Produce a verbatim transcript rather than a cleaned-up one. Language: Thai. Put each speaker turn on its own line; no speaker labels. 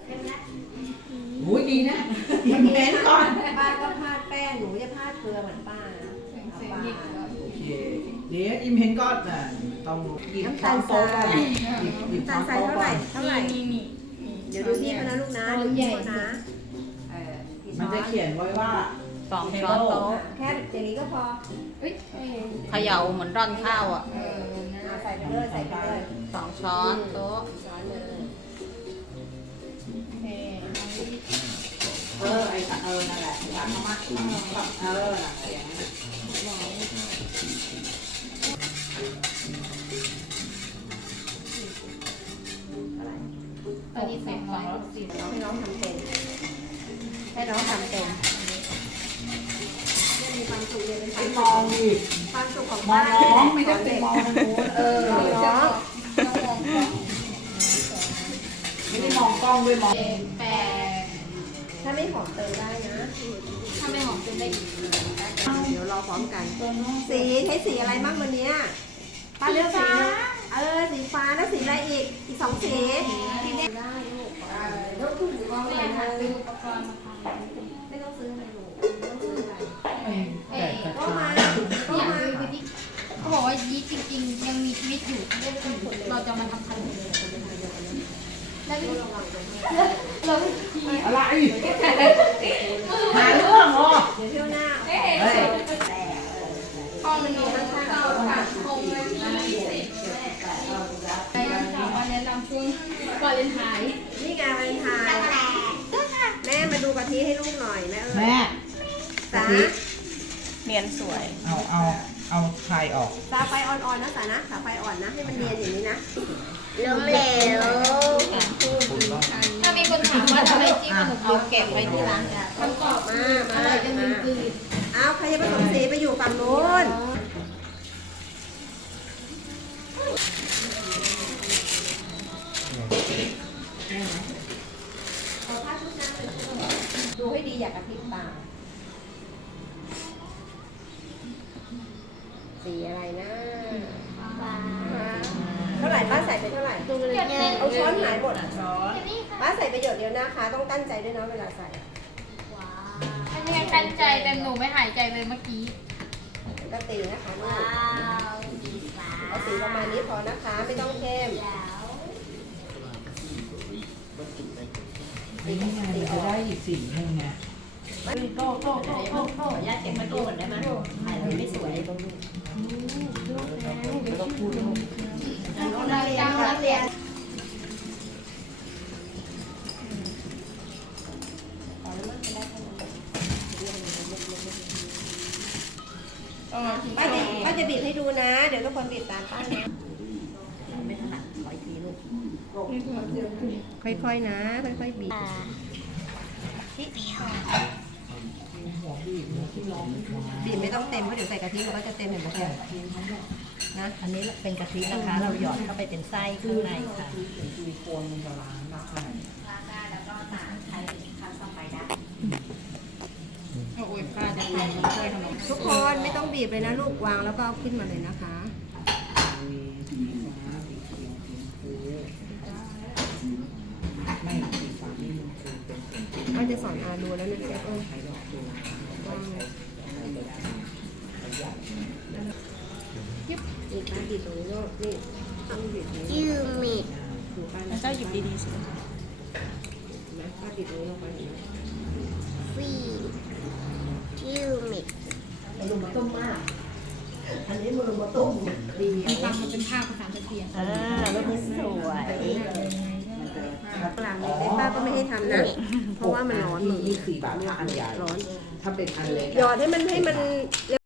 โอ้ยดีนะมันเห็นก่อน
ป้าก็พาดแป้งหนูจะพาดเกลือเหมือนป้านะ
โอเคเดี๋ยวอิมเห็นก่อนน่ะต้องหยิบช้อนโต๊ะก่อนหยิบหยิบช้อนโต๊ะก่อน
เท่าไหร่นี่นี่เดี๋ยวดูพี่เขานะลูกนะดูพี่เขานะ
มันจะเขียนไว้ว่า
สองช้อนโต๊ะ
แค่อย่างนี้ก็พอ
เขย่าเหมือนร่อนข้าวอ่ะ
ใส่ไปเลยใส่ไปเลย
สองช้อนโต๊ะ
เออไอ้เออนั่นแหละร้านมาเออน่ะอย่างนั้น
ตอนนี้สองร้อยหกสิบ
ให้น้องทำเป็นให้น้องทำเป็นมีความสุขเลยเป็นความ
มองดิ
ความสุขของ
มองน้องไม่ได้ไปมองทางโน้นเออ
น้อง
ไม่ได้มองกล้องด้วยมอง
แปด
ถ้าไม่หอมเติมได้นะ
ถ้าไม่หอมจะได้อีก
เดี๋ยวรอพร้อมกันสีใช้สีอะไรบ้างวันนี้ป้าเลือกสีเออสีฟ้าแล้วสีอะไรอีกอีกสองสีสีแดงได้ลูกแล้วคุณถือว่าอะไรนะซื้ออุปกรณ์มาไม่ต้องซื้ออะไรลูกไม่ต้องซื้ออะไร
แต่กระ
ก็
ชา
มาก็มา
เขาบอกว่ายีจริงๆยังมีชีวิตอยู่เราจะมาทำขนมแล้วเรา
อะไรหาเรื่องเหรอ
เดี๋ยวเที่ยวหน้า
เฮ้ย
ห้องมันมีทั้งข้าวผัดคงเลยมีสิบไปวันแนะนำช่วงวาเลนไทน์
นี่ไงวาเลนไทน์แม่มาดูกะทิให้ลูกหน่อยแม่เออ
แม่
สา
เนียนสวย
เอาเอาเอาไข่ออก
สาไฟอ่อนๆนะสานะสาไฟอ่อนนะให้มันเนียนอย่างนี้นะ
ล้มเหลวถ้ามีคนถามว่าทำไมจิ้มขนมเอาเก็บไว้ที่ร้านมันกรอบ
มามา
อร่อยจนลืมกลืน
เอาใครจะผสมสีไปอยู่ฝั่งนู้นดูให้ดีอย่ากระพริบตาสีอะไรนะเท่าไหร่ป้าใส่ไปเท่าไหร่เอาช้อนหายหมดช้อนป้าใส่ประโยชน์เดียวนะคะต้องตั้งใจด้วยนะเวลาใส่
อันนี้ตั้งใจแต่หนูไม่หายใจเลยเมื่อกี้
ก็ตีนะคะลูกเอาสีประมาณนี้พอนะคะไม่ต้องเข้ม
นี่ไงมันจะได้อีกสีหนึ่งไง
โตโตโตโตโตย่าเก็บมาดูเหมือนได้ไหมถ่ายมันไม่สวยตรงนี้ไม่ต้องพูดลูกนักเรียนนักเรียนป้าจะป้าจะบีบให้ดูนะเดี๋ยวทุกคนบีบตามป้านะไม่ถนัดขออีกทีลูกค่อยๆนะค่อยๆบีบ
หัวบีบหัวที่ร้อง
บีบไม่ต้องเต็มเพราะเดี๋ยวใส่กะทิมันก็จะเต็มเห็นไหมคะนะ
อันนี้เป็นกะทินะคะ เราหยอดเข้าไปเป็นไส้ข้างในค่ะ
ซิลิโคนมันจะล้างได้
โอ้ยป้าจะทำช่วยขนม
ทุกคนไม่ต้องบีบเลยนะลูกวางแล้วก็เอาขึ้นมาเลยนะคะ
มีสีฟ้าสีเขียวสีชมพูไม่สีฟ้านี่มันคือเป็นสี
ก็จะสอนอาดูแล้วนะเออ
ไข่ดอกตัว
อีกนะบีบตรงนี้ลูกนี่ต้องบีบตรงนี้
ยืมมิด
ถูกป้า
แล้วเจ้าหยิบดีๆสิ
นะป้าบีบตรงนี้ลงไปเห็นไหม
ฟียืมมิด
มันลงมาต้มมาก อันนี้มันลงมาต้มดี
ฟังมันเป็นภาพภาษาเทียน
อ่ารูปนี้สวย
กลางนี้ป้าก็ไม่ให้ทำนะ เพราะว่ามันร้อนมือ
ยี่สิบบาทถ้าอันใหญ่
ร้อน
ถ้าเป็นอันเล็ก
หยอดให้มันให้มัน